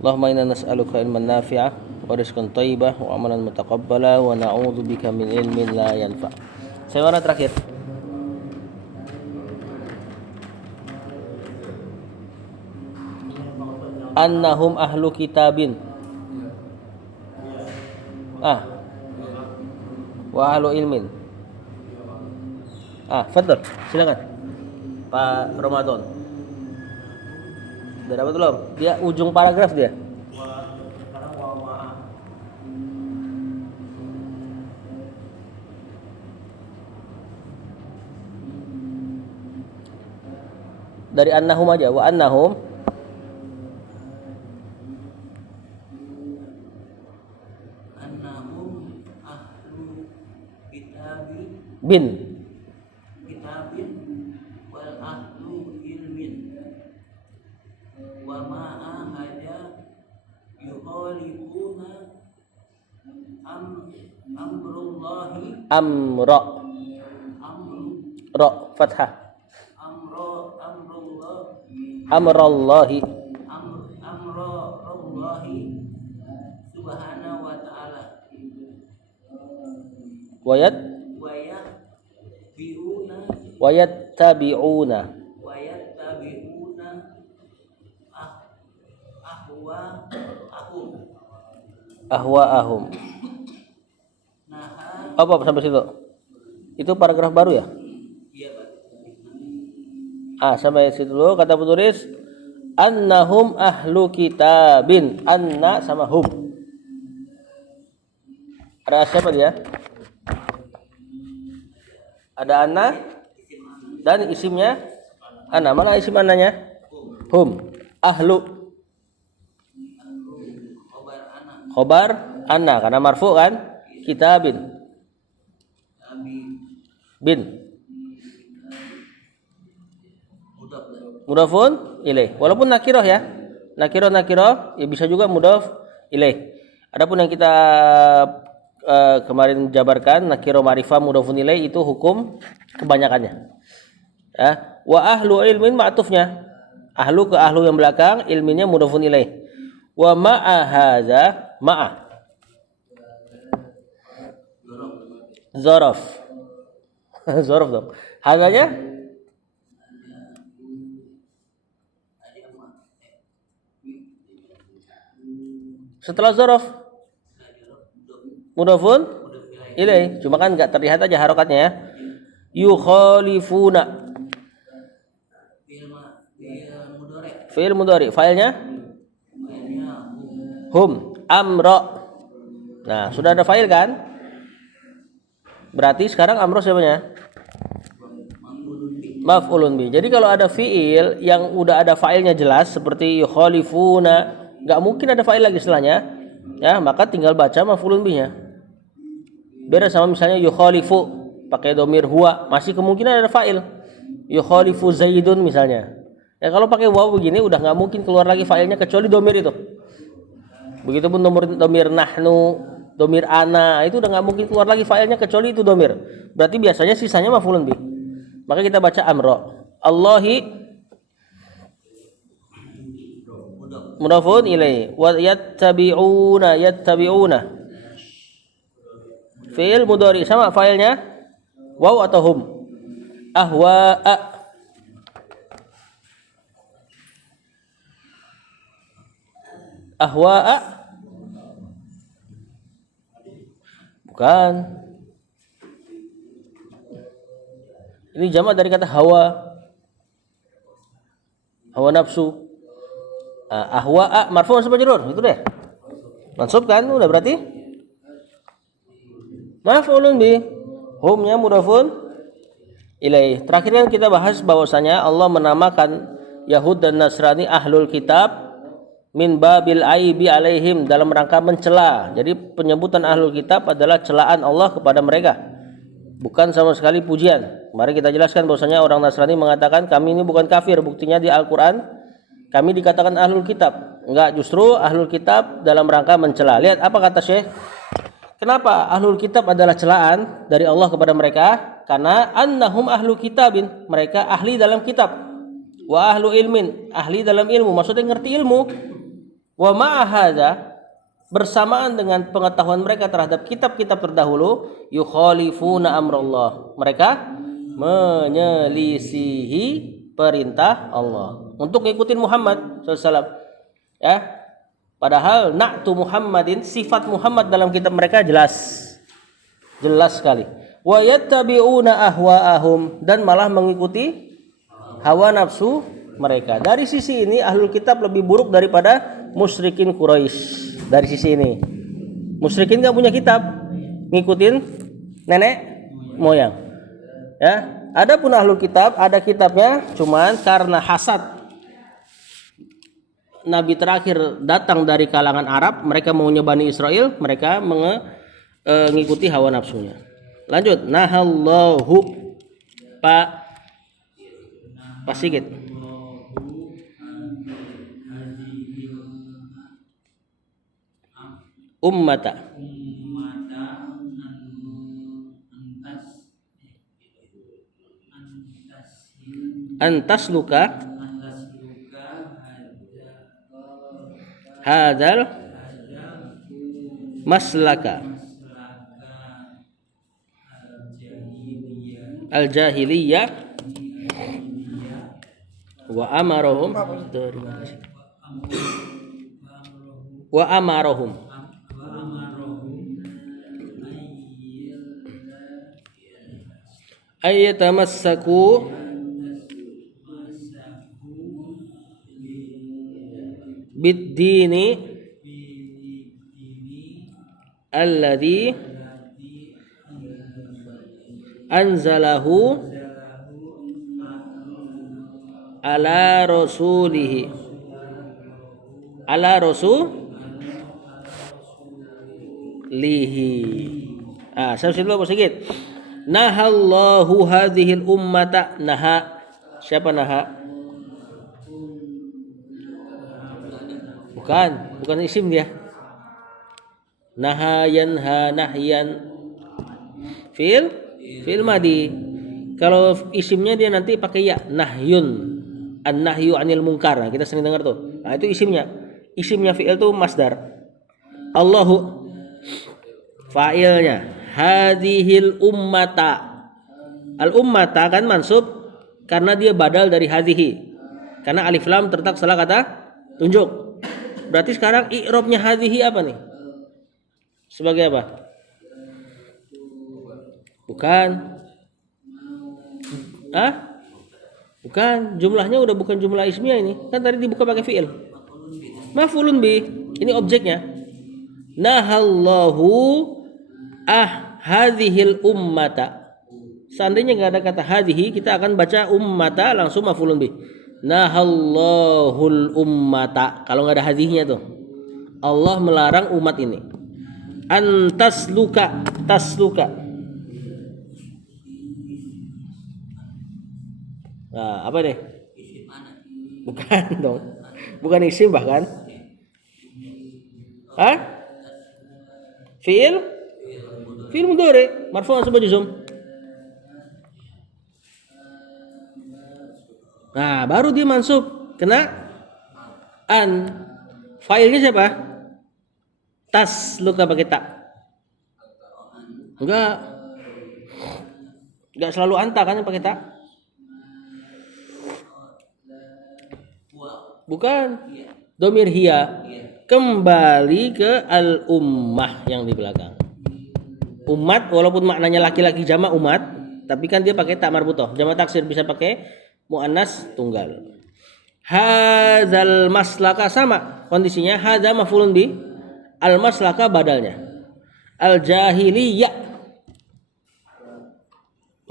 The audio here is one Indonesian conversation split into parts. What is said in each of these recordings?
Allahumma inna nas'aluka ilman nafi'ah wa rizqan thayyibah wa amalan mutaqabbala wa na'udzubika min ilmin la yanfa'. Saya mana terakhir? Annahum ahlu kitabin. Wa ahlu ilmin. Fadhil, silakan. Pak Ramadan. Udah dapat belum? Dia ujung paragraf dia. Dari annahum aja, wa annahum ahlu bin kitabin wal ahlu ilmin wa ma'a hada yukhalifuna amrullahi amra ra fathah amrallahi subhanahu wa ta'ala wayat wayattabi'una ahwa'ahum. Apa sampai situ? Itu paragraf baru ya? Iya, Pak. Sampai situ dulu kata penulis annahum ahlu kitabin. Anna sama hum. Ada siapa dia? Ada anna dan isimnya anna. Mana isim annanya? Hum. Ahlu khobar anna karena marfu kan? Kitabin bin mudhafun ilaih. Walaupun nakirah ya. Nakirah ya bisa juga mudhaf ilaih. Adapun yang kita kemarin jabarkan nakirah ma'rifah mudhafun ilaih itu hukum kebanyakannya. Ya, wa ahlu ilmin ma'tufnya. Ahlu ke ahlu yang belakang, ilminnya mudhafun ilaih. Wa ma'a hadza ma'a zaraf. Zaraf dong. Hadanya setelah zaraf mudhafun ilaih, cuma kan enggak terlihat aja harokatnya ya. Yukhalifuna fi'il mudhari, failnya hum amra. Nah, sudah ada fa'il kan? Berarti sekarang amro siapanya? Maf'ulun bi. Jadi kalau ada fi'il yang udah ada fa'ilnya jelas seperti yukhalifuna, enggak mungkin ada fa'il lagi setelahnya. Ya, maka tinggal baca maf'ulun binya. Beda sama misalnya yukhalifu pakai domir huwa, masih kemungkinan ada fa'il. Yukhalifu Zaidun misalnya. Ya kalau pakai waw begini udah enggak mungkin keluar lagi fa'ilnya kecuali domir itu. Begitupun domir nahnu, domir ana, itu udah nggak mungkin keluar lagi failnya kecuali itu domir. Berarti biasanya sisanya maf'ulun bih. Maka kita baca amro. Allahi mudhafun ilaih. Wa yattabi'una. Fi'il mudhari sama failnya waw atau hum. Ahwa'a bukan. Ini jamak dari kata hawa nafsu. Ahwa'a marfu' sama majrur itu deh. Mansub kan udah berarti maf'ulun bi. Humnya mudhafun ilaih. Terakhir kan kita bahas bahwasanya Allah menamakan Yahud dan Nasrani ahlul kitab min babil aibi alaihim, dalam rangka mencela. Jadi penyebutan ahlul kitab adalah celaan Allah kepada mereka, bukan sama sekali pujian. Mari kita jelaskan bahwasanya orang Nasrani mengatakan kami ini bukan kafir, buktinya di Al-Qur'an kami dikatakan ahlul kitab. Enggak, justru ahlul kitab dalam rangka mencela. Lihat apa kata Syekh. Kenapa ahlul kitab adalah celaan dari Allah kepada mereka? Karena annahum ahlu kitabin, mereka ahli dalam kitab. Wa ahlu ilmin, ahli dalam ilmu, maksudnya ngerti ilmu. Wa ma'a hadza, bersamaan dengan pengetahuan mereka terhadap kitab-kitab terdahulu, yukhalifuna amrullah, mereka menyelisihi perintah Allah untuk ngikutin Muhammad SAW. Ya, padahal na'tu Muhammadin, sifat Muhammad dalam kitab mereka jelas sekali. Wa yattabi'una ahwa'ahum, dan malah mengikuti hawa nafsu mereka. Dari sisi ini ahlul kitab lebih buruk daripada musyrikin Quraisy. Dari sisi ini musyrikin gak punya kitab, ngikutin nenek moyang. Ya, adapun ahlul kitab ada kitabnya, cuman karena hasad nabi terakhir datang dari kalangan Arab, mereka maunya Bani Israel, mereka mengikuti hawa nafsunya. Lanjut, nahallahu Pak Sigit. Ummata antas luka hadal maslaka al jahiliyah wa amarahum ayyatamassaku bid-dini alladhi anzalahu ala rasulihi saya usul dulu sedikit. Nahallahu hadhil ummata. Naha, siapa naha? Bukan isim dia. Naha, yanha, nahyan, fi'il madi. Kalau isimnya dia nanti pakai ya, nahyun, an-nahyu anil munkar. Nah, kita sering dengar tuh. Nah, itu isimnya. Isimnya fi'il tuh masdar. Allahu fa'ilnya. Hadhil ummata. Al ummata kan mansub karena dia badal dari hadhihi. Karena alif lam terletak setelah kata tunjuk. Berarti sekarang i'rabnya hadhihi apa nih? Sebagai apa? Bukan. Bukan, jumlahnya udah bukan jumlah ismiyah ini. Kan tadi dibuka pakai fi'il. Maf'ulun bi. Ini objeknya. Nahallahu hadhil ummata. Seandainya enggak ada kata hadhihi, kita akan baca ummata langsung maf'ulun bi. Nahallahul ummata. Kalau enggak ada hadhihinya tuh. Allah melarang umat ini. Tasluka. Nah, apa deh? Bukan dong. Bukan isim bahkan. Fi'il mudhari marfu' mansub majzum. Nah, baru dia mansub kena an. Fa'ilnya siapa? Tasluka pakai tak. Enggak selalu anta kan yang pakai tak. Bukan. Domir hiya. Kembali ke al-ummah yang di belakang. Umat walaupun maknanya laki-laki jamak umat, tapi kan dia pakai tak marbutah. Jamak taksir bisa pakai muannas tunggal. Hadzal maslaka sama kondisinya, hadza maf'ulun bi, al maslaka badalnya. Al jahiliyah.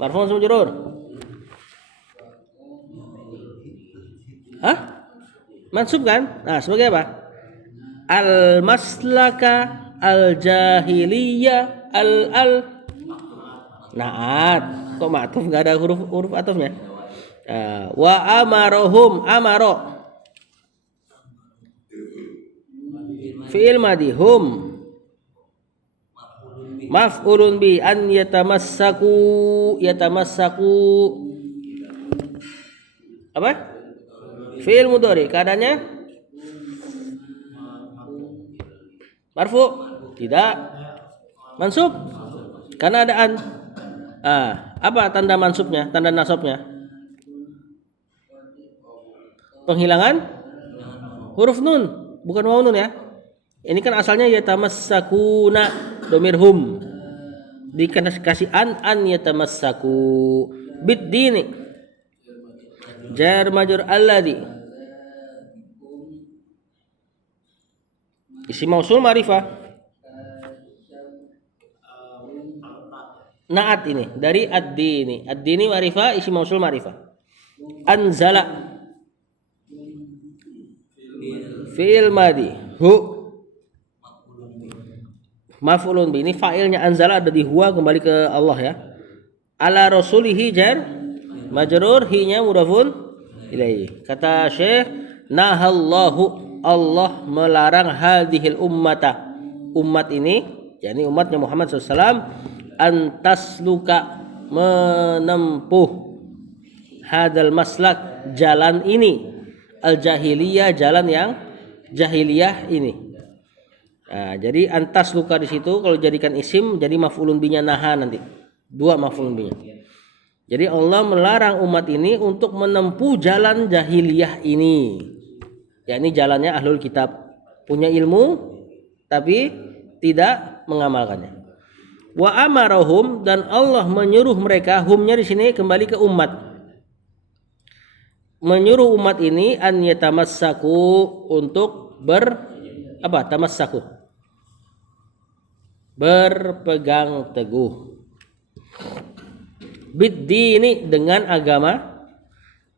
Marfu' mansub majrur. Mansub kan? Nah, sebagai apa? Al maslaka al jahiliyah al naat. Kok ma'tuf enggak ada huruf atofnya? Wa amarohum fi'il madi, hum maf'ulun bi, an yatamassaku apa? Fi'il mudhari, keadaannya Marfu? Tidak. Mansub? Karena ada an. Apa tanda mansubnya? Tanda nasabnya? Penghilangan huruf nun, bukan waw nun ya. Ini kan asalnya yatamassakuna domir hum. Dikasih an yatamassaku bid-dini. Jar majrur alladhi. Isim mausul ma'rifah. Naat ini dari ad-dini. Ad-dini ma'rifah, isim mausul ma'rifah. Anzala fi'il madi. Hu maf'ulun bi. Ini fa'ilnya anzala ada di huwa, kembali ke Allah ya. Ala rasulihi jar majrur, hi-nya mudhafun ilaihi. Kata Syekh, nahallahu, Allah melarang hadhil ummata, umat ini yakni umatnya Muhammad SAW, antasluka, menempuh, hadal maslak, jalan ini, al jahiliyah, jalan yang jahiliyah ini. Nah, jadi antas luka di situ kalau jadikan isim jadi maf'ulun binya naha nanti. Dua maf'ulun binya. Jadi Allah melarang umat ini untuk menempuh jalan jahiliyah ini. Yakni jalannya ahlul kitab, punya ilmu tapi tidak mengamalkannya. Wa amarahum, dan Allah menyuruh mereka, humnya di sini kembali ke umat. Menyuruh umat ini an yatamassaku, untuk tamassaku, berpegang teguh, bid-dini, dengan agama,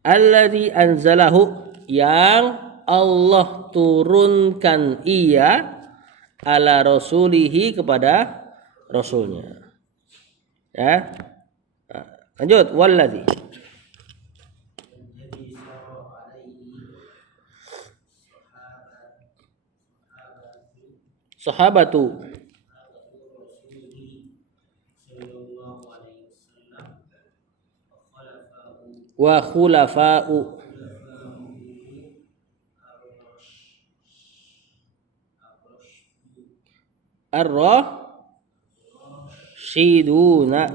alladzi anzalahu, yang Allah turunkan ia, ala rasulihi, kepada rasulnya. Ya. Lanjut, walladzi sahabatu wa khulafa'u ar-rasyiduna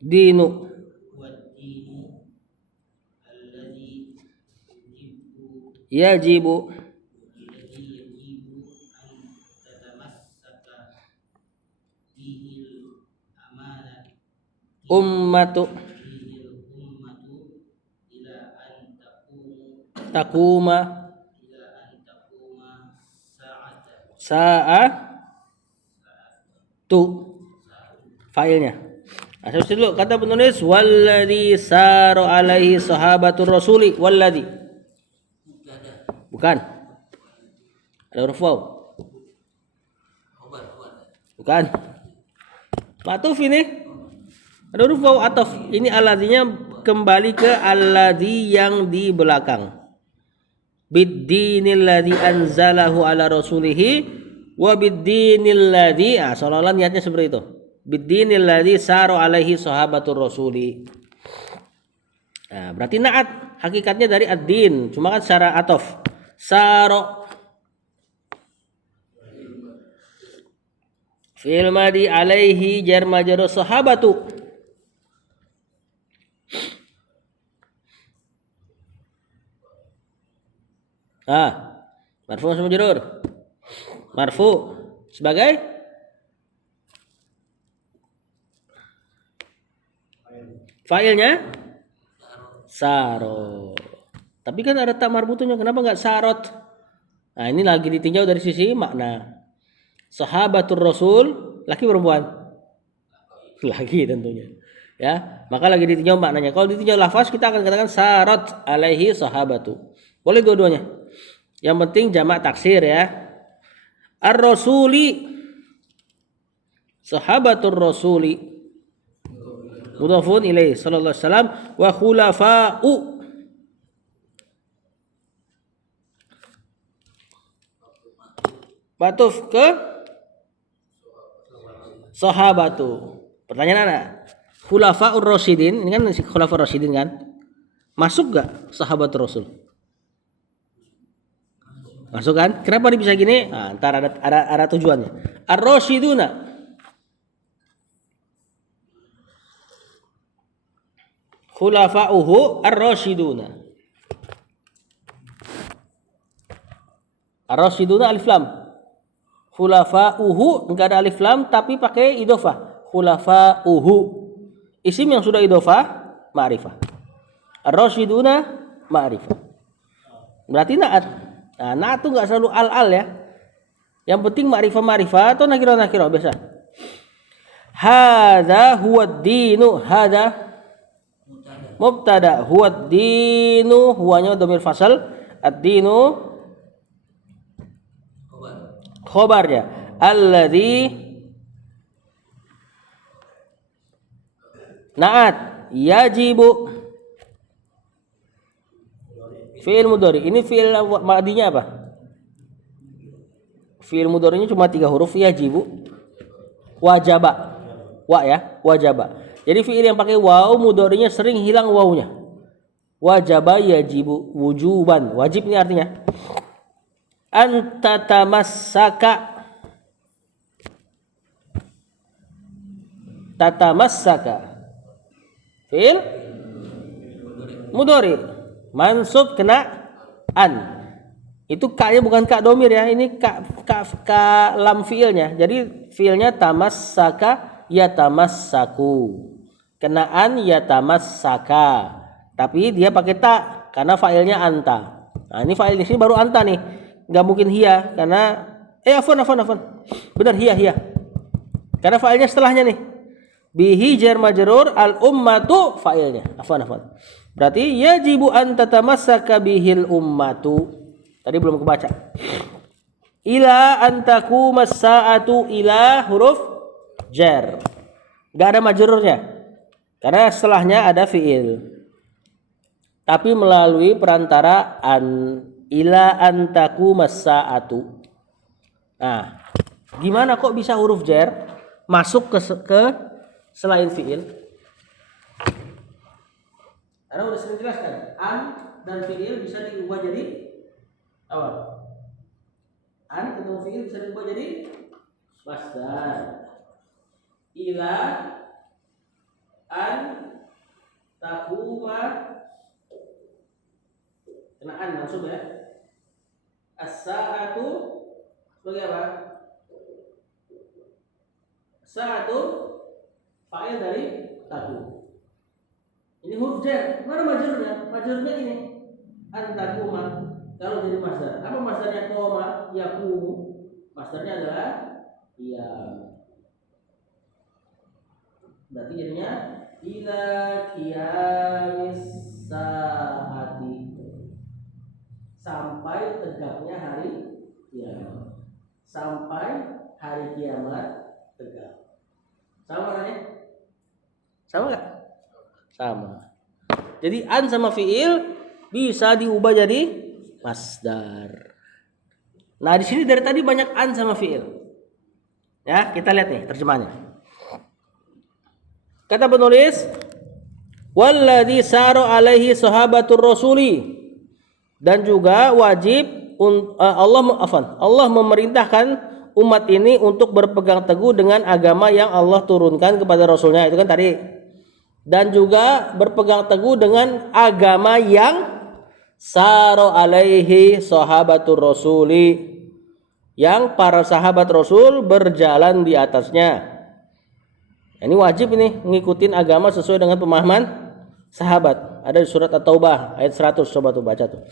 dinu yajibu ummatu takuma sa'atu, failnya. Asal dulu kata penulis, walladzi saru alaihi sahabatur rasuli, walladzi. Bukan. Ada huruf waw. Bukan. Matuf ini. Ada huruf waw ataf. Ini alladzinya kembali ke alladzi yang di belakang. Bid-dinil ladzi anzalahu ala rasulihi wa bid-dinil ladzi, seolah-olah niatnya seperti itu. Bid-dinil ladzi saru alaihi sahabatur rasuli. Nah, berarti naat hakikatnya dari ad-din, cuma kan secara ataf. Saro fi'il madi alaihi jar majrur sahabatu. Marfu sama majrur. Marfu sebagai fa'ilnya saro. Tapi kan ada tak marbutunya, kenapa enggak sarot? Nah, ini lagi ditinjau dari sisi makna. Sahabatur Rasul, laki perempuan? Laki tentunya. Ya, maka lagi ditinjau maknanya. Kalau ditinjau lafaz kita akan katakan sarot alaihi sahabatu. Boleh dua-duanya. Yang penting jamak taksir ya. Ar-rasuli, sahabatur rasuli, mudhafun ilaihi sallallahu alaihi wasallam, wa khulafa'u, batuf ke sahabatu. Pertanyaan anak, khulafa'ur rasyidin, ini kan khulafa'ur rasyidin kan? Masuk gak sahabat Rasul? Masuk kan? Kenapa dia bisa gini? Nah, ntar ada tujuannya. Ar-rasyiduna. Khulafa'uhu ar-rasyiduna. Ar-rasyiduna alif lam. Khulafa'uhu enggak ada alif lam tapi pakai idhofah. Khulafa'uhu. Isim yang sudah idhofah ma'rifah. Ar-rasyiduna ma'rifah. Berarti na'at. Nah, na'at itu enggak selalu al-al ya. Yang penting ma'rifah atau nakirah biasa. Hadza huwa ad-dinu. Hadza mubtada, huwa ad-dinu, huwanya dhamir fasal, ad-dinu khobarnya. Alladzi na'at yajibu fi'il mudhari. Ini fi'il madinya apa? Fi'il mudharinya cuma 3 huruf, yajibu, wajaba, wajaba. Jadi fi'il yang pakai waw mudharinya sering hilang wawnya. Wajaba yajibu wujuban. Wajib ini artinya tamassaka. Fi'il mudhari mansub kena an. Itu ka-nya bukan ka domir ya, ini ka lam fi'ilnya. Jadi fi'ilnya tamassaka yatamassaku. Kenaan yatamassaka. Tapi dia pakai ta karena fa'ilnya anta. Nah, ini fa'il di sini baru anta nih. Enggak mungkin hiya karena afwan. Benar hiya. Karena fa'ilnya setelahnya nih. Bihi jar majrur al ummatu fa'ilnya. Afwan. Berarti yajibu an tatamassaka bihil ummatu. Tadi belum kebaca. Ila antaku masa'atu ila huruf jar. Enggak ada majrurnya. Karena setelahnya ada fi'il. Tapi melalui perantara an, ila antaku masa'atu. Nah, gimana kok bisa huruf jar masuk ke selain fi'il? Karena udah sering jelaskan, an dan fi'il bisa diubah jadi apa? An ketemu fi'il bisa diubah jadi masdar. Ila an takuma kenaan maksud ya. As-sa'atu sebagai apa? Sa'atu fa'il dari taku. Ini huruf jar. Mana majrurnya? Majrurnya ini an takuma. Kalau jadi masdar, apa masdarnya? Koma yakumu. Masdarnya adalah ya. Berarti jadinya ila qiyamis saati, sampai tegaknya hari kiamat. Sampai hari kiamat tegak. Sama kan ya? Sama enggak? Sama. Jadi an sama fi'il bisa diubah jadi masdar. Nah, di sini dari tadi banyak an sama fi'il. Ya, kita lihat nih terjemahannya. Kata penulis, walladzi sara alaihi sahabatur rasuli, dan juga wajib Allah memerintahkan umat ini untuk berpegang teguh dengan agama yang Allah turunkan kepada rasulnya. Itu kan tadi. Dan juga berpegang teguh dengan agama yang sara alaihi sahabatur rasuli, yang para sahabat rasul berjalan di atasnya. Ini wajib ini ngikutin agama sesuai dengan pemahaman sahabat. Ada di surat At-Taubah ayat 100, coba tuh baca tuh.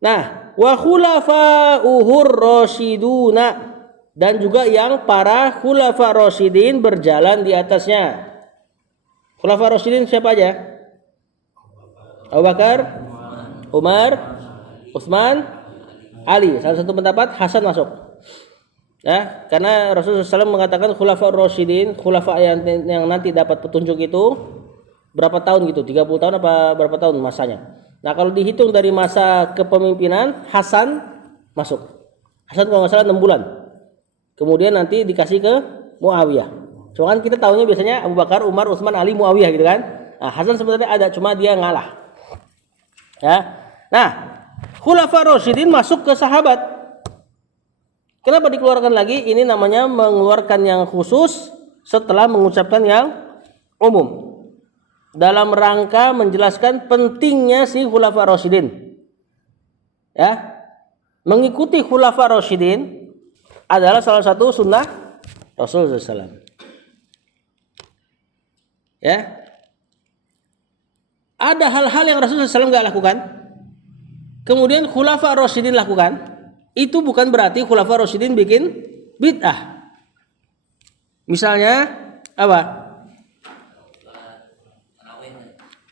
Nah, wa khulafa'uhur rasyiduna, dan juga yang para khulafa rasyidin berjalan di atasnya. Khulafa rasyidin siapa aja? Abu Bakar, Umar, Utsman, Ali. Salah satu pendapat Hasan masuk. Ya, karena Rasulullah SAW mengatakan khulafa rasyidin, khulafa yang nanti dapat petunjuk itu berapa tahun gitu? 30 tahun apa berapa tahun masanya? Nah, kalau dihitung dari masa kepemimpinan Hasan masuk. Hasan kalau nggak salah 6 bulan. Kemudian nanti dikasih ke Muawiyah. Cuma kan kita tahunya biasanya Abu Bakar, Umar, Utsman, Ali, Muawiyah gitu kan. Nah, Hasan sebenarnya ada, cuma dia ngalah. Ya. Nah, Khulafa Rasyidin masuk ke sahabat. Kenapa dikeluarkan lagi? Ini namanya mengeluarkan yang khusus setelah mengucapkan yang umum. Dalam rangka menjelaskan pentingnya si Khulafa Rasyidin. Ya. Mengikuti Khulafa Rasyidin adalah salah satu sunnah Rasulullah SAW. Ya. Ada hal-hal yang Rasulullah SAW nggak lakukan, kemudian Khulafa Rasyidin lakukan, itu bukan berarti Khulafa Rasyidin bikin bid'ah. Misalnya apa?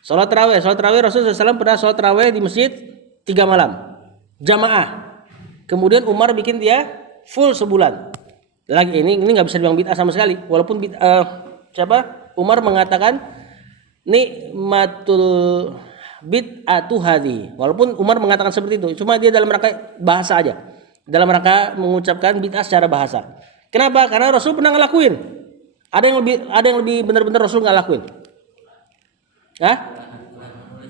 Sholat tarawih Rasulullah SAW pernah sholat tarawih di masjid 3 malam jamaah. Kemudian Umar bikin dia full sebulan. Lagi ini nggak bisa dibilang bid'ah sama sekali. Walaupun Umar mengatakan nikmatul bid'atu hadhi. Walaupun Umar mengatakan seperti itu, cuma dia dalam rangka bahasa aja. Dalam rangka mengucapkan bid'ah secara bahasa. Kenapa? Karena Rasul pernah ngelakuin. Ada yang lebih benar-benar Rasul nggak lakuin. Hah?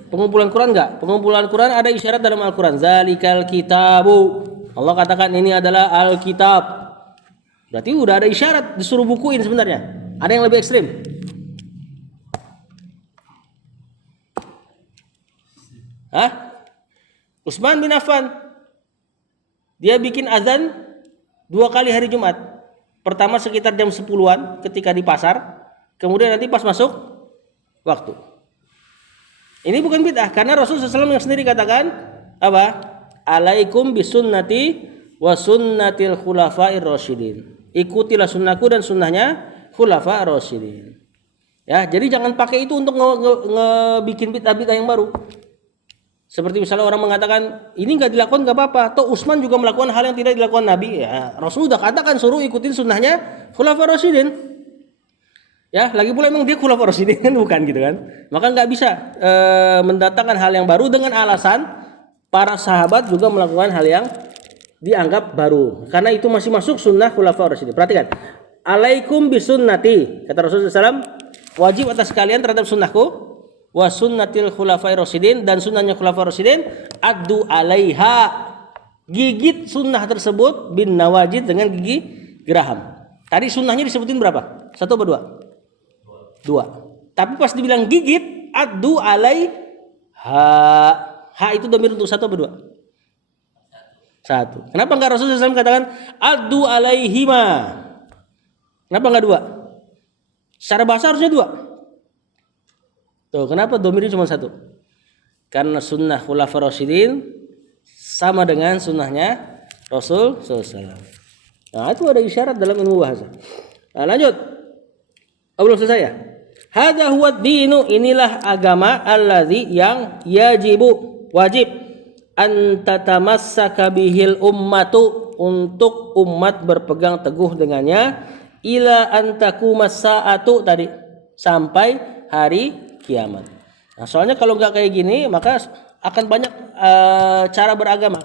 Pengumpulan Quran enggak? Pengumpulan Quran ada isyarat dalam Al-Quran. Zalikal kitabu. Allah katakan ini adalah Alkitab. Berarti udah ada isyarat disuruh bukuin sebenarnya. Ada yang lebih ekstrim. Hah? Utsman bin Affan. Dia bikin azan 2 kali hari Jumat. Pertama sekitar jam 10-an ketika di pasar. Kemudian nanti pas masuk waktu. Ini bukan bid'ah karena Rasulullah SAW yang sendiri katakan apa? Alaikum bisunnati wa sunnatil khulafa'ir rasyidin. Ikutilah sunnahku dan sunnahnya khulafa rasyidin. Ya, jadi jangan pakai itu untuk ngebikin bid'ah-bid'ah yang baru. Seperti misalnya orang mengatakan ini nggak dilakukan nggak apa-apa. Toh Utsman juga melakukan hal yang tidak dilakukan Nabi. Ya, Rasul sudah katakan suruh ikutin sunnahnya khulafa rasyidin. Ya, lagi pula emang dia khulafa rasyidin kan bukan gitu kan. Maka nggak bisa mendatangkan hal yang baru dengan alasan para sahabat juga melakukan hal yang dianggap baru. Karena itu masih masuk sunnah khulafa rasyidin. Perhatikan. Alaikum bisunnati. Kata Rasulullah SAW, wajib atas kalian terhadap sunnahku. Wa sunnatil khulafai rasyidin, dan sunnahnya khulafai rasyidin, addu alaiha, gigit sunnah tersebut bin nawajid dengan gigi geraham. Tadi sunnahnya disebutin berapa? 1 atau 2? 2. Tapi pas dibilang gigit, addu alaiha, ha itu dhamir untuk 1 atau 2? 1. Kenapa enggak Rasulullah SAW katakan addu alaihima? Kenapa enggak 2? Secara bahasa harusnya 2. Tuh, kenapa domirnya cuma 1? Karena sunnah khulafa rasyidin sama dengan sunnahnya Rasul SAW. Nah, itu ada isyarat dalam ilmu bahasa. Nah, lanjut. Belum selesai ya? Hadza huwa dinu, inilah agama allazi yang wajib an tatamassaka bihil ummatu, untuk umat berpegang teguh dengannya, ila an taqumas saatu tadi, sampai hari kiamat. Nah, soalnya kalau nggak kayak gini maka akan banyak cara beragama.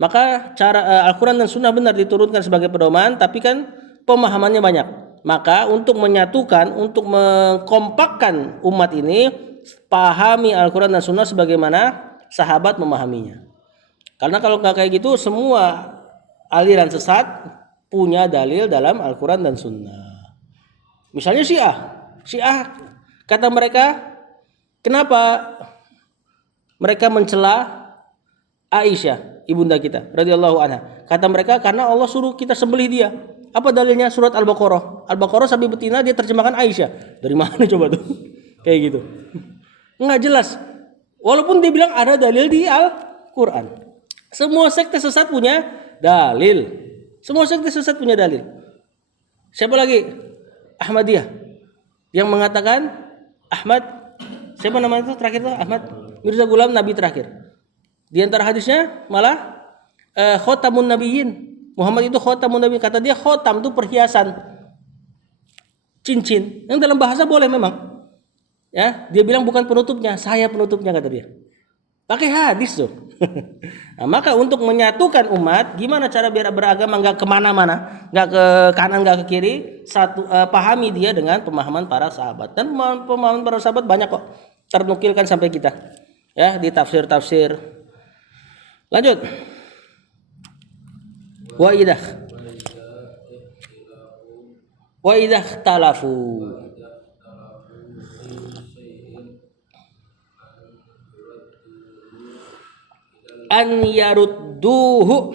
Maka cara Al-Quran dan Sunnah benar diturunkan sebagai pedoman, tapi kan pemahamannya banyak. Maka untuk menyatukan, untuk mengkompakkan umat ini, pahami Al-Quran dan Sunnah sebagaimana sahabat memahaminya. Karena kalau nggak kayak gitu, semua aliran sesat punya dalil dalam Al-Quran dan Sunnah. Misalnya Syiah kata mereka, kenapa mereka mencela Aisyah, ibunda kita radhiyallahu anha? Kata mereka karena Allah suruh kita sembelih dia. Apa dalilnya? Surat Al-Baqarah. Al-Baqarah sampai betina dia terjemahkan Aisyah. Dari mana coba tuh? Kayak gitu. Enggak jelas. Walaupun dia bilang ada dalil di Al-Qur'an. Semua sekte sesat punya dalil. Semua sekte sesat punya dalil. Siapa lagi? Ahmadiyah yang mengatakan Ahmad, siapa namanya itu terakhir tuh? Ahmad Mirza Ghulam, nabi terakhir. Di antara hadisnya malah khotamun nabiyyin. Muhammad itu khotamun nabiyyin. Kata dia khotam itu perhiasan, cincin. Yang dalam bahasa boleh memang. Ya, dia bilang bukan penutupnya, saya penutupnya kata dia. Pakai hadis tuh. Nah, maka untuk menyatukan umat, gimana cara biar beragama nggak kemana-mana, nggak ke kanan, nggak ke kiri, pahami dia dengan pemahaman para sahabat. Dan pemahaman para sahabat banyak kok, ternukilkan sampai kita, ya, di tafsir-tafsir. Lanjut. Wa idah talafu. An yarudduhu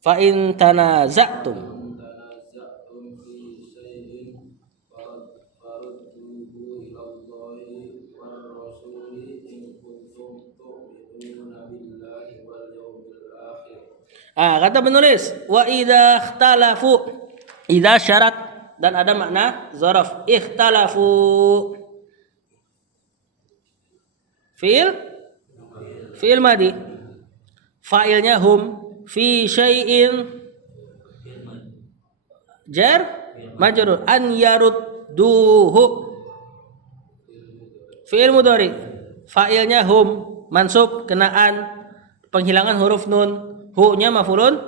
fa in tanaza'tum kata penulis wa idza ikhtalafu, idza syarat dan ada makna zaraf. Ikhtalafu fi'il madi, fa'ilnya hum, fi syai'in jar majrur, an yarudduhu fi'il mudhari, fa'ilnya hum mansub kenaan penghilangan huruf nun, hu-nya maf'ulun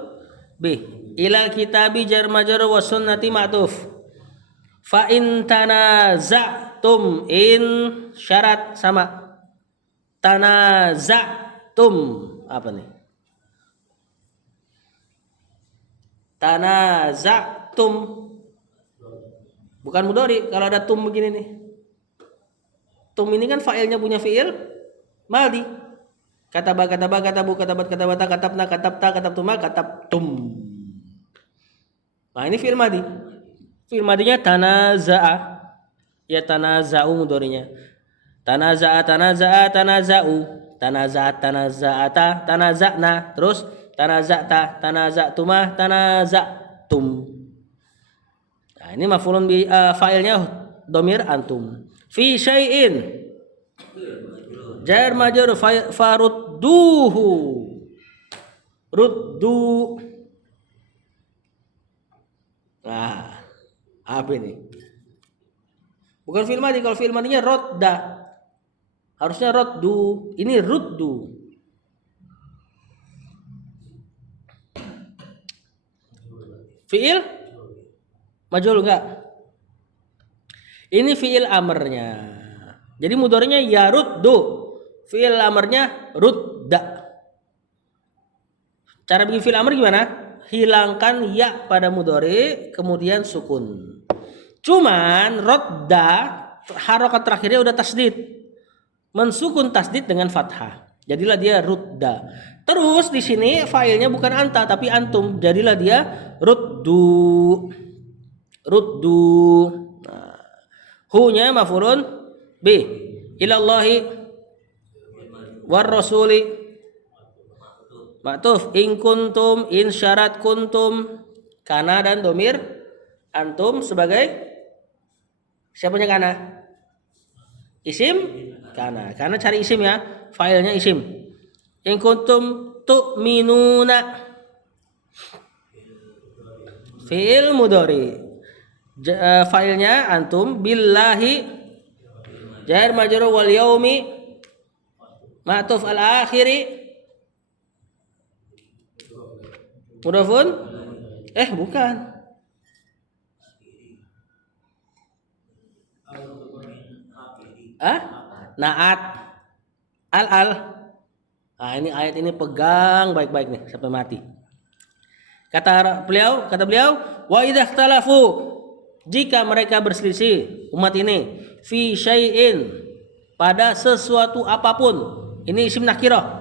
bih, ilal kitabi jar majrur was sunnati ma'tuf. Fa in tanaza'tum, in syarat sama, tanaza'tum apa nih? Tanaza'tum bukan mudhari kalau ada tum begini nih. Tum ini kan fa'ilnya punya fi'il maldi. Kataba katabu katabata katabna katabtuma katabtum. Nah, ini fi'il madhi. Fi'il madhinya tanaza'a. Ya tanaza'u mudhari'nya. Tanaza'a tanaza'u. Tanaza'at tanaza'ata tanaza'na. Terus tanaza'ta tanaza'tuma tanaza'tum. Nah, ini maf'ulun bi fa'ilnya dhamir antum. Fi syai'in jar majrur farudduhu, ruddu. Nah, apa ini? Bukan fi'il madhi, kalau fi'il madhinya rodda. Harusnya roddu, ini ruddu. Fi'il majhul enggak? Ini fi'il amrnya. Jadi mudhari'nya yaruddu. Fi'il amarnya rudda. Cara bikin fi'il amr gimana? Hilangkan ya pada mudhari kemudian sukun. Cuman rodda harokat terakhirnya udah tasdid. Mensukun tasdid dengan fathah. Jadilah dia rudda. Terus di sini fa'ilnya bukan anta tapi antum. Jadilah dia ruddu. Nah, hu-nya maf'ulun bi, ilallahi war rasuli ma'tuf, in kuntum, in syarat kuntum, kana dan domir antum sebagai siapanya kana? Isim kana. Karena cari isim ya, failnya isim. In kuntum tu'minuna fi'il mudhari, failnya antum, billahi jar majrur wal yaumi ma'tuf al akhiri mudhafun bukan naat al. Nah, ini ayat ini pegang baik-baik nih sampai mati. Kata beliau wa idza ikhtalafu, jika mereka berselisih umat ini, fi syai'in pada sesuatu apapun. Ini isim nakirah.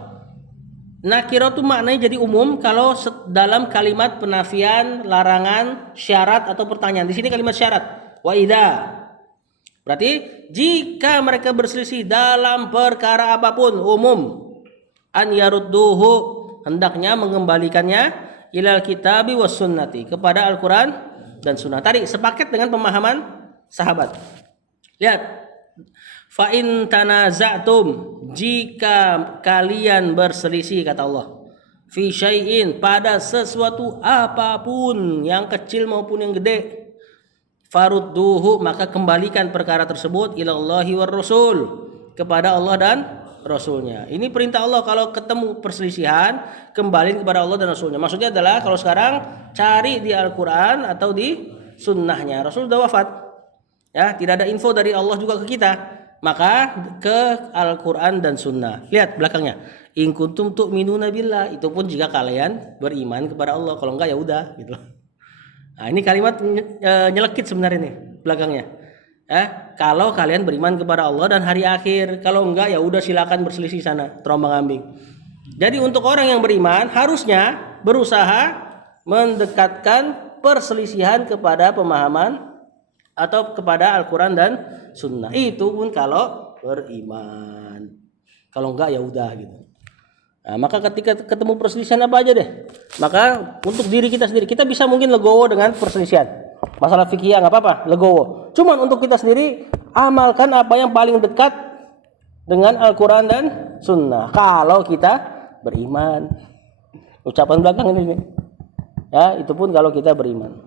Nakirah itu maknanya jadi umum kalau dalam kalimat penafian, larangan, syarat atau pertanyaan. Di sini kalimat syarat. Wa idza. Berarti jika mereka berselisih dalam perkara apapun umum, an yarudduhu, hendaknya mengembalikannya ilal kitabi was sunnati, kepada Al-Qur'an dan sunnah. Tadi sepaket dengan pemahaman sahabat. Lihat. Fa in tanaza'tum, jika kalian berselisih kata Allah, fi syai'in pada sesuatu apapun, yang kecil maupun yang gede, farudduhu maka kembalikan perkara tersebut ilallahi war rasul, kepada Allah dan Rasulnya. Ini perintah Allah, kalau ketemu perselisihan kembali kepada Allah dan Rasulnya. Maksudnya adalah kalau sekarang cari di Al-Quran atau di sunnahnya. Rasul sudah wafat, ya, tidak ada info dari Allah juga ke kita, maka ke Al-Quran dan sunnah. Lihat belakangnya, in kuntum tu'minuna billah, itu pun jika kalian beriman kepada Allah. Kalau enggak ya udah gitu. Nah, ini kalimat nyelekit sebenarnya nih belakangnya. Kalau kalian beriman kepada Allah dan hari akhir, kalau enggak ya udah silakan berselisih sana, terombang-ambing. Jadi untuk orang yang beriman harusnya berusaha mendekatkan perselisihan kepada pemahaman atau kepada Al-Quran dan Sunnah. Itu pun kalau beriman. Kalau enggak ya udah gitu. Nah, maka ketika ketemu perselisihan apa aja deh, maka untuk diri kita sendiri, kita bisa mungkin legowo dengan perselisihan. Masalah fikih nggak apa-apa, legowo. Cuman untuk kita sendiri, amalkan apa yang paling dekat dengan Al-Quran dan Sunnah. Kalau kita beriman, ucapan belakang ini, ya itu pun kalau kita beriman.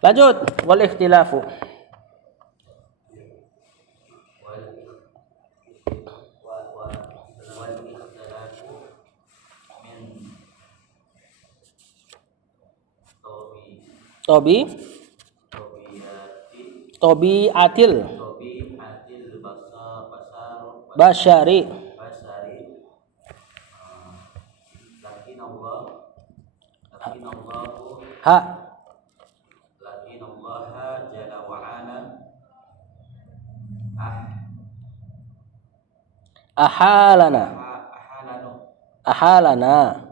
Lanjut, wal ikhtilafu. Tobi atil Basyari ha ahalana ahalana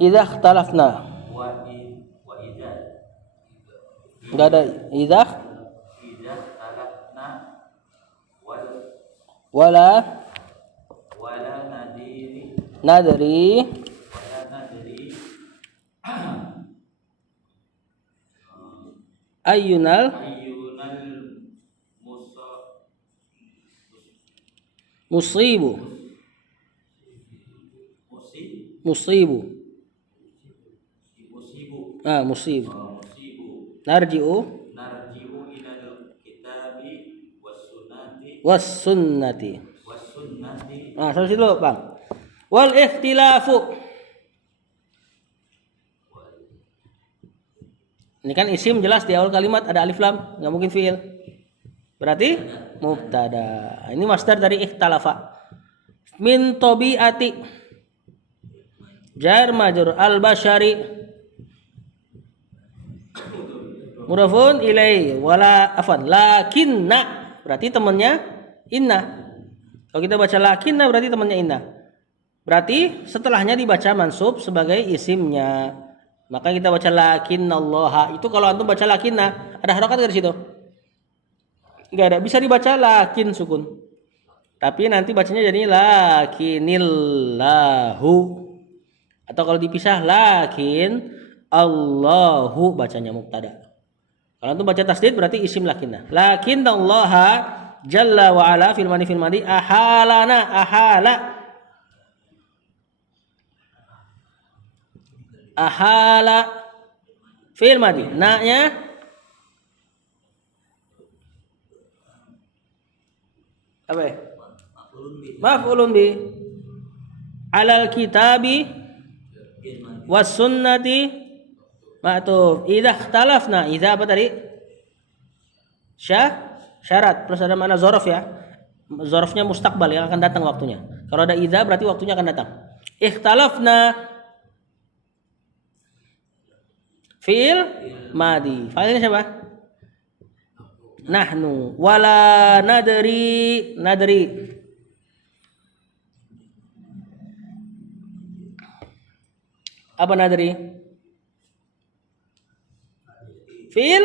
idza ikhtalafna. Enggak ada idza wala nadri ayyunal musibu musib narji'u was sunnati. Sampai situ Bang. Wal ikhtilafu, ini kan isim jelas di awal kalimat ada alif lam, nggak mungkin fiil, berarti mubtada. Ini masdar dari ikhtalafa. Min tabiati jar majrur al basyari mudhafun ilai wala afan lakinna, berarti temannya inna. Kalau kita baca lakinna berarti temannya inna. Berarti setelahnya dibaca mansub sebagai isimnya. Maka kita baca lakinnallaha. Itu kalau antum baca lakinna ada harokat dari situ? Enggak ada. Bisa dibaca lakin sukun. Tapi nanti bacanya jadinya lakinillahu. Atau kalau dipisah lakin Allahu, bacanya mubtada. Kalau antum baca tasdid berarti isim lakinna. Lakinnallaha jalla wa ala fil madi ahalana ahala fil madi na-nya apa ya? Maf'ulun bi alal kitabi was sunnati ma'tuf idza ikhtalafna. Idza apa tadi? Syarat plus ada mana zorof ya. Zorofnya mustaqbal yang akan datang waktunya. Kalau ada idza berarti waktunya akan datang. Ikhtalafna fi'il madi. Fa'ilnya siapa? Nahnu. Wala nadri apa nadri? Fi'il?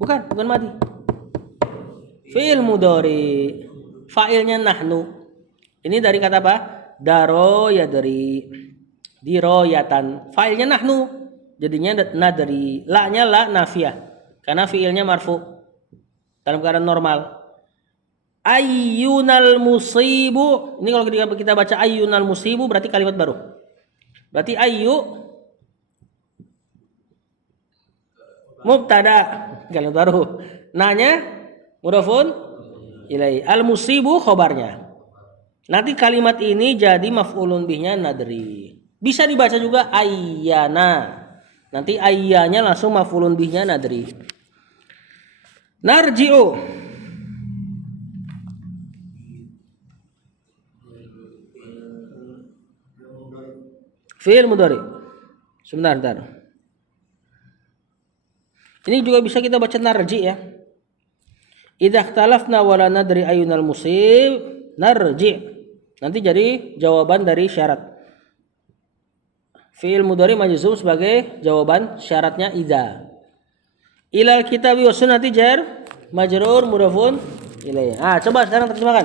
Bukan madi. Fi'il mudhari. Fa'ilnya nahnu. Ini dari kata apa? Daro yadri. Diroyatan. Fa'ilnya nahnu. Jadinya nadri. La-nya la nafiyah. Karena fi'ilnya marfu. Dalam keadaan normal. Ayyunal musibu. Ini kalau kita baca ayyunal musibu berarti kalimat baru. Berarti ayyu Mubtada. Kalimat baru. Nanya mudhafun ilaihi. Al-musibu khobarnya. Nanti kalimat ini jadi maf'ulun bihnya nadri. Bisa dibaca juga ayyana. Nanti ayyanya langsung maf'ulun bihnya nadri. Narji'u. Fi'il mudhari. Sebentar. Ini juga bisa kita baca narji ya. Idza ikhtalafna wala nadri ayyunal musib narji. Nanti jadi jawaban dari syarat. Fi'il mudhari majzum sebagai jawaban syaratnya idza. Ilal kitabi was sunnati jar majrur mudhafun ilaihi. Coba sekarang terjemahkan.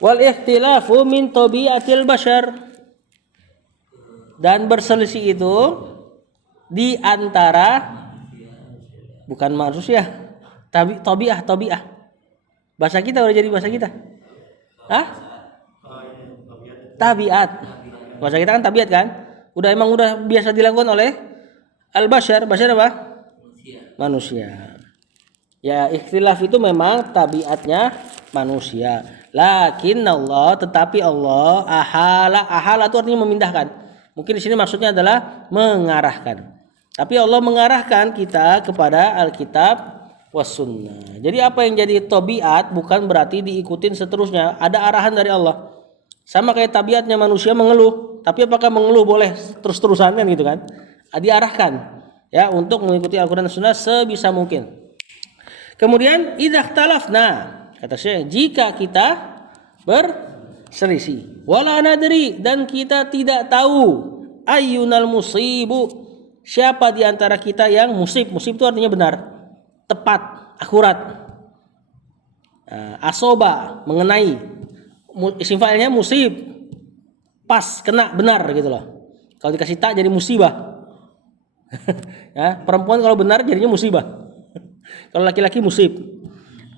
Wal ikhtilafu min tabiatil bashar. Dan berselisih itu di antara bukan manusia, tabiah. Bahasa kita udah jadi bahasa kita. Tabiat. Bahasa kita kan tabiat kan? Udah biasa dilakukan oleh al-bashar. Bashar apa? Manusia. Ya, ikhtilaf itu memang tabiatnya manusia. Lakin Allah, tetapi Allah ahala itu artinya memindahkan. Mungkin di sini maksudnya adalah mengarahkan. Tapi Allah mengarahkan kita kepada Alkitab was sunnah. Jadi apa yang jadi tabiat bukan berarti diikutin seterusnya. Ada arahan dari Allah. Sama kayak tabiatnya manusia mengeluh. Tapi apakah mengeluh boleh terus-terusan kan gitu kan? Diarahkan ya untuk mengikuti Al-Quran dan Sunnah sebisa mungkin. Kemudian idza ikhtalafna, kata Syekh, jika kita berselisih, wala nadri, dan kita tidak tahu ayyunal musibu, siapa di antara kita yang musib. Musib itu artinya benar, tepat, akurat. Asoba, mengenai. Isim fa'ilnya musib, pas, kena, benar gitu loh. Kalau dikasih tak jadi musibah. Ya, perempuan kalau benar jadinya musibah. Kalau laki-laki musib.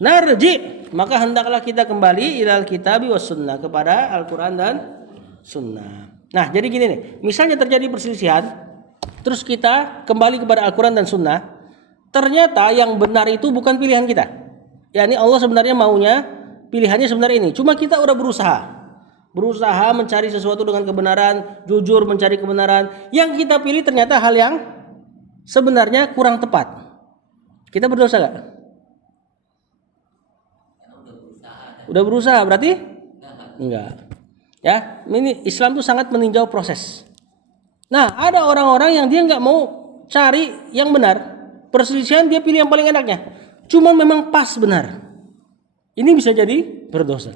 Narji, maka hendaklah kita kembali ilal kitabi was sunnah, kepada Al-Quran dan Sunnah. Nah, jadi gini nih, misalnya terjadi perselisihan, terus kita kembali kepada Al-Quran dan Sunnah, ternyata yang benar itu bukan pilihan kita. Ya, ini Allah sebenarnya maunya pilihannya sebenarnya ini. Cuma kita udah berusaha mencari sesuatu dengan kebenaran, jujur mencari kebenaran. Yang kita pilih ternyata hal yang sebenarnya kurang tepat. Kita berdosa gak? Udah berusaha berarti? Enggak. Ya, ini Islam tuh sangat meninjau proses. Nah, ada orang-orang yang dia nggak mau cari yang benar. Perselisihan dia pilih yang paling enaknya. Cuma memang pas benar. Ini bisa jadi berdosa.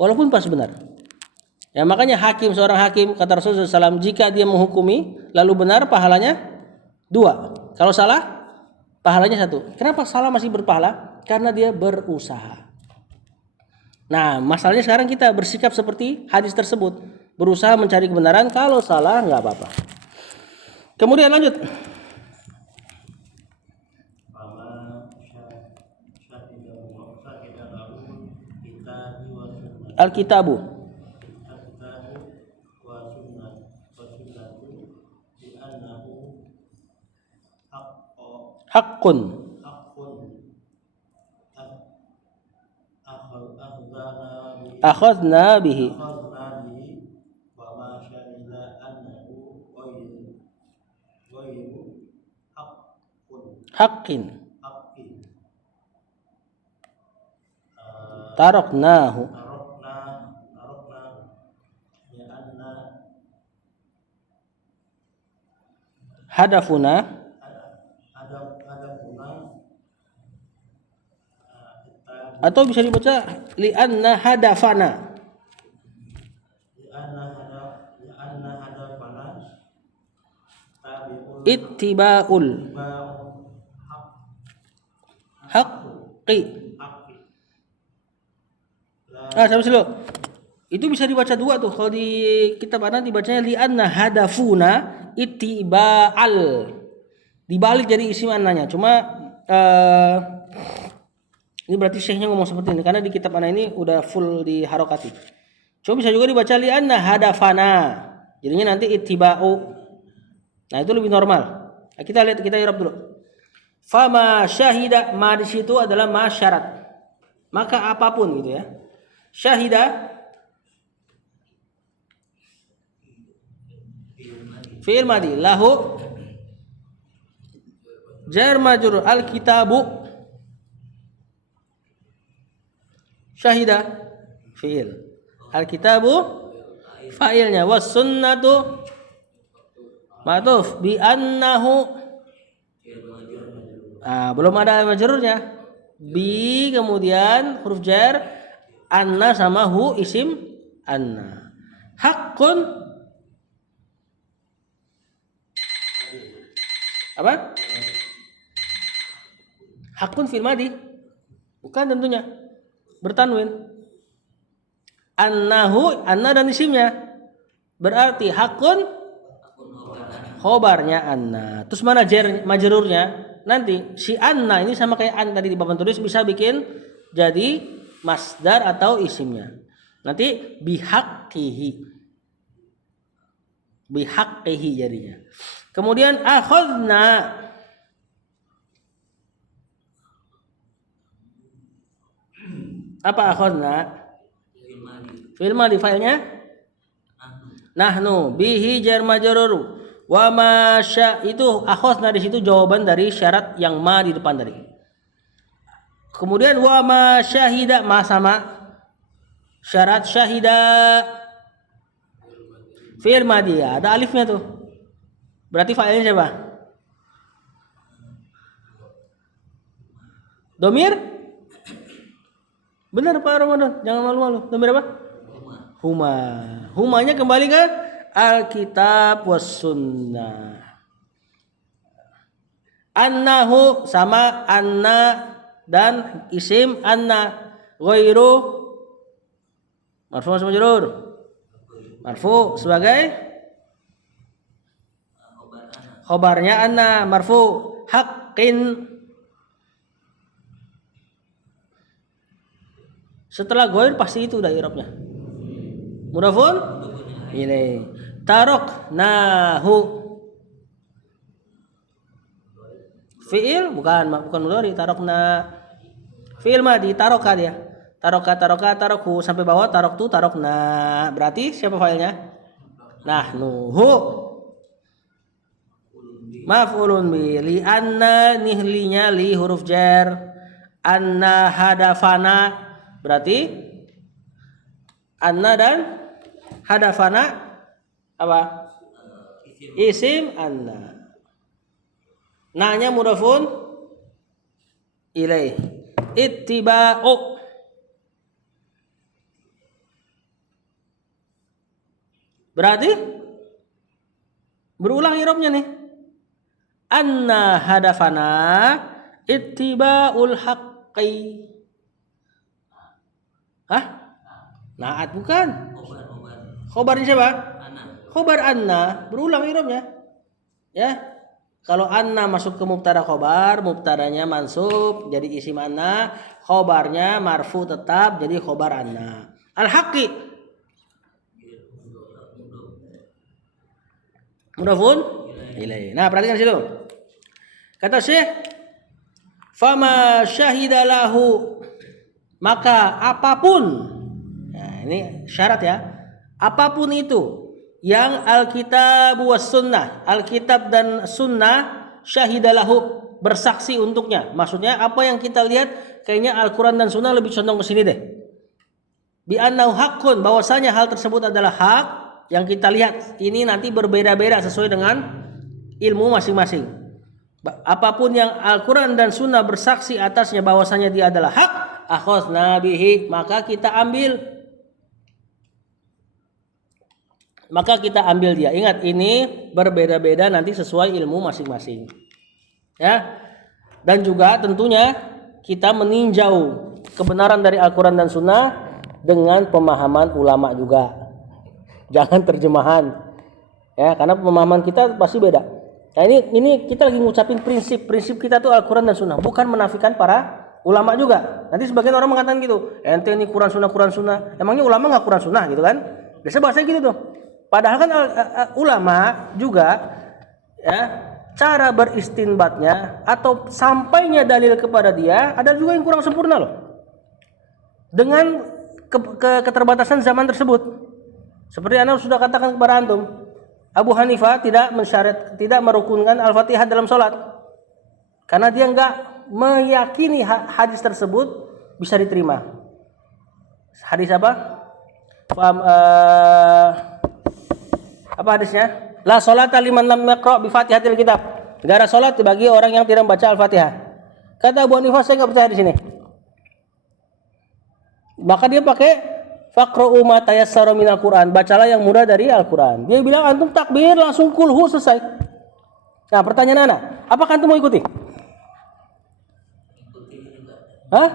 Walaupun pas benar. Ya, makanya seorang hakim, kata Rasulullah SAW, jika dia menghukumi lalu benar, pahalanya 2. Kalau salah, pahalanya 1. Kenapa salah masih berpahala? Karena dia berusaha. Nah, masalahnya sekarang kita bersikap seperti hadis tersebut, berusaha mencari kebenaran. Kalau salah nggak apa-apa. Kemudian lanjut. Alkitabu. Haqqun. Akhadna bihi. Haqqin. Taraknahu. Hadafuna. Atau bisa dibaca li'anna hadafana. Ittiba'ul haqqi. Sampai dulu. Itu bisa dibaca 2 tuh. Kalau di kitab Anas dibacanya li'anna hadafuna ittiba'al. Dibalik jadi isim annanya. Cuma ini berarti syekhnya ngomong seperti ini karena di kitab Anas ini udah full diharokati. Cuma bisa juga dibaca li'anna hadafana. Jadinya nanti ittiba'u. Nah, itu lebih normal. Nah, kita lihat, kita i'rab dulu. Fama syahida, ma di situ adalah ma syarat. Maka apapun gitu ya. Syahida fi'il madi, lahu jar majrur, al-kitabu syahida fi'il, al-kitabu fa'ilnya, was sunnatu ma'tuf bi annahu. Belum ada majrurnya. Bi kemudian huruf jar, anna sama hu isim anna. Haqqun apa? Hakun fil madi. Bukan tentunya. Bertanwin. Annahu, anna dan isimnya. Berarti hakun khobarnya anna. Terus mana majrurnya? Nanti si anna ini sama kayak an tadi di papan tulis, bisa bikin jadi masdar atau isimnya. Nanti bihaqqihi. Bihaqqihi jadinya. Kemudian akhadna, apa akhadna? Fi'il madi, failnya nahnu, bihi jar majrur, wa ma sya, itu akhadna di situ jawaban dari syarat yang ma di depan tadi. Kemudian wa ma syahida, ma sama syarat syahida fi'il madi, ya, ada alifnya tuh. Berarti fa'ilnya siapa? Domir? Benar Pak Ramadan, jangan malu-malu. Domir apa? Huma. Humanya kembali ke Alkitab was sunnah. Annahu sama anna dan isim anna. Ghairu marfu sama majrur. Marfu sebagai khobarnya anna, marfu. Haqqin, setelah ghair pasti itu udah i'rabnya. Mudhafun ilaih. Taraknahu fi'il, bukan mudhari. Tarakna fi'il madi, taroka dia. Taroku sampai bawah, taroktu, tarokna. Berarti siapa fa'ilnya? Nahnu. Hu maf'ulun bi, li anna nihlinya li huruf jar, anna hadafana, berarti anna dan hadafana apa? Isim anna. Na-nya mudhafun ilaih. Ittiba'u, berarti berulang i'rabnya nih. Anna hadafana ittiba'ul haqqi. Hah? Naat bukan? Khobarnya siapa? Khobar anna, berulang i'rabnya. Ya. Kalau anna masuk ke mubtada khobar, mubtadanya mansub jadi isim anna, khobarnya marfu tetap jadi khobar anna. Al-haqqi mudhafun ilaih. Nah, perhatikan situ. Kata Syekh, fama syahidalahu, maka apapun. Nah, ini syarat ya. Apapun itu yang Alkitab was sunnah, Alkitab dan sunnah, syahidalahu, bersaksi untuknya. Maksudnya apa yang kita lihat kayaknya Al-Quran dan sunnah lebih condong ke sini deh. Bi annahu haqqun, bahwasanya hal tersebut adalah hak. Yang kita lihat ini nanti berbeda-beda sesuai dengan ilmu masing-masing. Apapun yang Al-Quran dan Sunnah bersaksi atasnya bahwasanya dia adalah hak, akhadna bihi, maka kita ambil. Maka kita ambil dia. Ingat, ini berbeda-beda nanti sesuai ilmu masing-masing. Ya. Dan juga tentunya kita meninjau kebenaran dari Al-Quran dan Sunnah dengan pemahaman ulama juga. Jangan terjemahan. Ya, karena pemahaman kita pasti beda. Nah, ini kita lagi ngucapin prinsip kita tuh Al-Quran dan Sunnah, bukan menafikan para ulama juga. Nanti sebagian orang mengatakan gitu, ente ini Quran Sunnah. Emangnya ulama nggak Quran Sunnah gitu kan? Biasa bahasa gitu tuh. Padahal kan ulama juga ya cara beristinbatnya atau sampainya dalil kepada dia ada juga yang kurang sempurna loh. Dengan keterbatasan zaman tersebut. Seperti Anda sudah katakan kepada antum, Abu Hanifah tidak merukunkan Al-Fatihah dalam sholat. Karena dia enggak meyakini hadis tersebut bisa diterima. Hadis apa? Apa hadisnya? La sholata liman lam yaqra bi Fatihatil kitab. Enggak ada salat bagi orang yang tidak membaca Al-Fatihah. Kata Abu Hanifah, saya enggak percaya di sini. Maka dia pakai faqra'u ma tayassara minal Qur'an, bacalah yang mudah dari Al-Qur'an. Dia bilang antum takbir langsung kulhu selesai. Nah, pertanyaan Ana, apakah antum mau ikuti? Hah?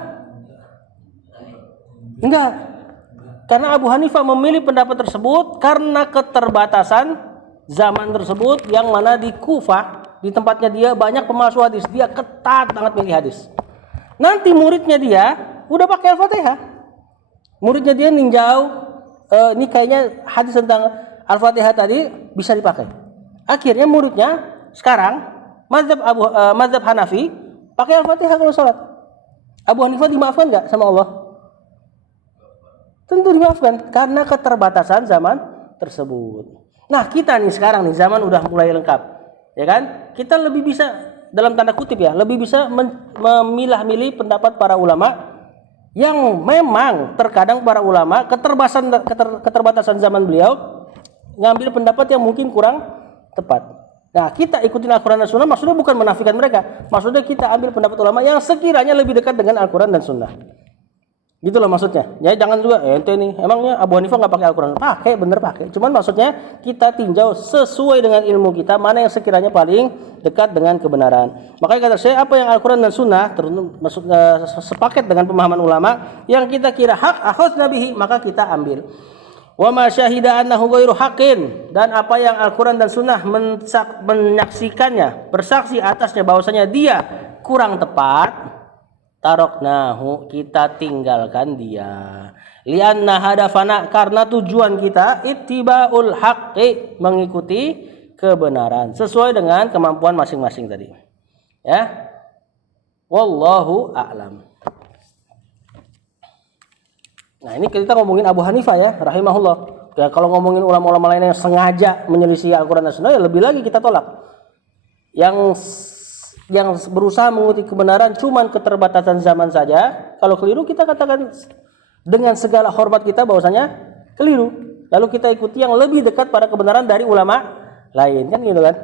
Enggak. Karena Abu Hanifah memilih pendapat tersebut karena keterbatasan zaman tersebut yang mana di Kufah, di tempatnya dia banyak pemalsu hadis. Dia ketat banget milih hadis. Nanti muridnya dia udah pakai Al-Fatihah. Muridnya dia ninjau, ini kayaknya hadis tentang Al-Fatihah tadi bisa dipakai. Akhirnya muridnya sekarang mazhab Hanafi pakai Al-Fatihah kalau sholat. Abu Hanifah dimaafkan nggak sama Allah? Tentu dimaafkan karena keterbatasan zaman tersebut. Nah, kita nih sekarang nih zaman udah mulai lengkap, ya kan? Kita lebih bisa dalam tanda kutip ya, lebih bisa memilah-milih pendapat para ulama yang memang terkadang para ulama keterbatasan zaman beliau ngambil pendapat yang mungkin kurang tepat. Nah, kita ikutin Al-Quran dan Sunnah maksudnya bukan menafikan mereka, maksudnya kita ambil pendapat ulama yang sekiranya lebih dekat dengan Al-Quran dan Sunnah. Gitulah maksudnya. Ya jangan juga ente nih, emangnya Abu Hanifah nggak pakai Al-Quran? Pakai, bener pakai. Cuman maksudnya kita tinjau sesuai dengan ilmu kita mana yang sekiranya paling dekat dengan kebenaran. Makanya kata saya apa yang Al-Quran dan Sunnah sepaket dengan pemahaman ulama yang kita kira hak akhadna bihi maka kita ambil. Wa ma syahida annahu ghairu haqqin, dan apa yang Al-Quran dan Sunnah menyaksikannya, bersaksi atasnya bahwasanya dia kurang tepat, taroknahu, kita tinggalkan dia. Lianna hadafana, karena tujuan kita ittibaul haqqi, mengikuti kebenaran sesuai dengan kemampuan masing-masing tadi. Ya. Wallahu a'lam. Nah, ini kita ngomongin Abu Hanifah ya, rahimahullah. Ya, kalau ngomongin ulama-ulama lain yang sengaja menyelisih Al-Quran dan Sunnah, ya lebih lagi kita tolak. Yang berusaha mengikuti kebenaran cuman keterbatasan zaman saja, kalau keliru kita katakan dengan segala hormat kita bahwasanya keliru. Lalu kita ikuti yang lebih dekat pada kebenaran dari ulama lain, kan gitu kan.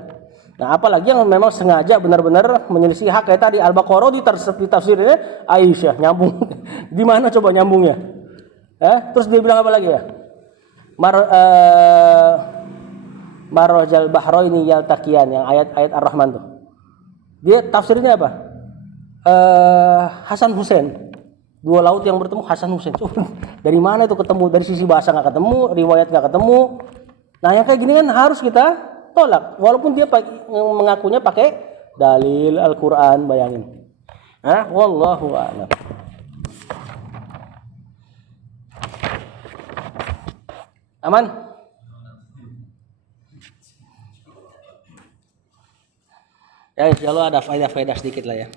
Nah, apalagi yang memang sengaja benar-benar menyelisih hak kayak tadi Al-Baqarah ditafsirnya Aisyah, nyambung. Di mana coba nyambungnya? Terus dia bilang apa lagi ya? Marajal bahraini yaltaqiyan, yang ayat-ayat Ar-Rahman tuh. Dia tafsirnya apa? Hasan Husain. Dua laut yang bertemu Hasan Husain. Dari mana itu ketemu? Dari sisi bahasa nggak ketemu, riwayat nggak ketemu. Nah, yang kayak gini kan harus kita tolak. Walaupun dia mengakunya pakai dalil Al-Quran, bayangin. Wallahu a'lam. Aman? Ya, insyaallah ada faedah-faedah sedikit lah ya.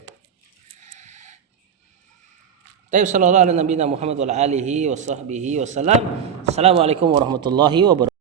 Sallallahu alaihi Muhammad wa alihi wa sahbihi wasallam. Assalamualaikum warahmatullahi wabarakatuh.